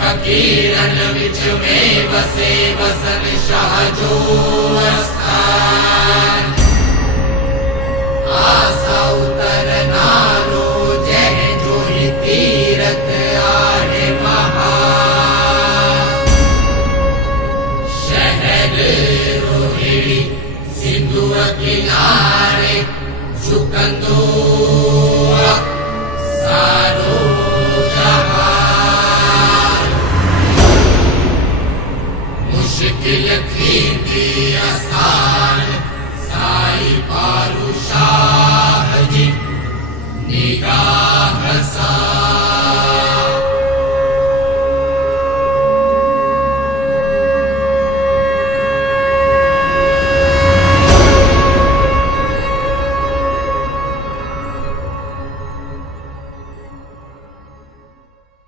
फकीरन विच में बसे बसन शाह जो स्थान। आसा उतर नारो जह जो ही तीरथ आहे महान। शहर रोहिणी सिंधु किनारे झुकंदो सारो जहान। मुश्किल थींदी आसान साई पारू शाह जी निगाह सां।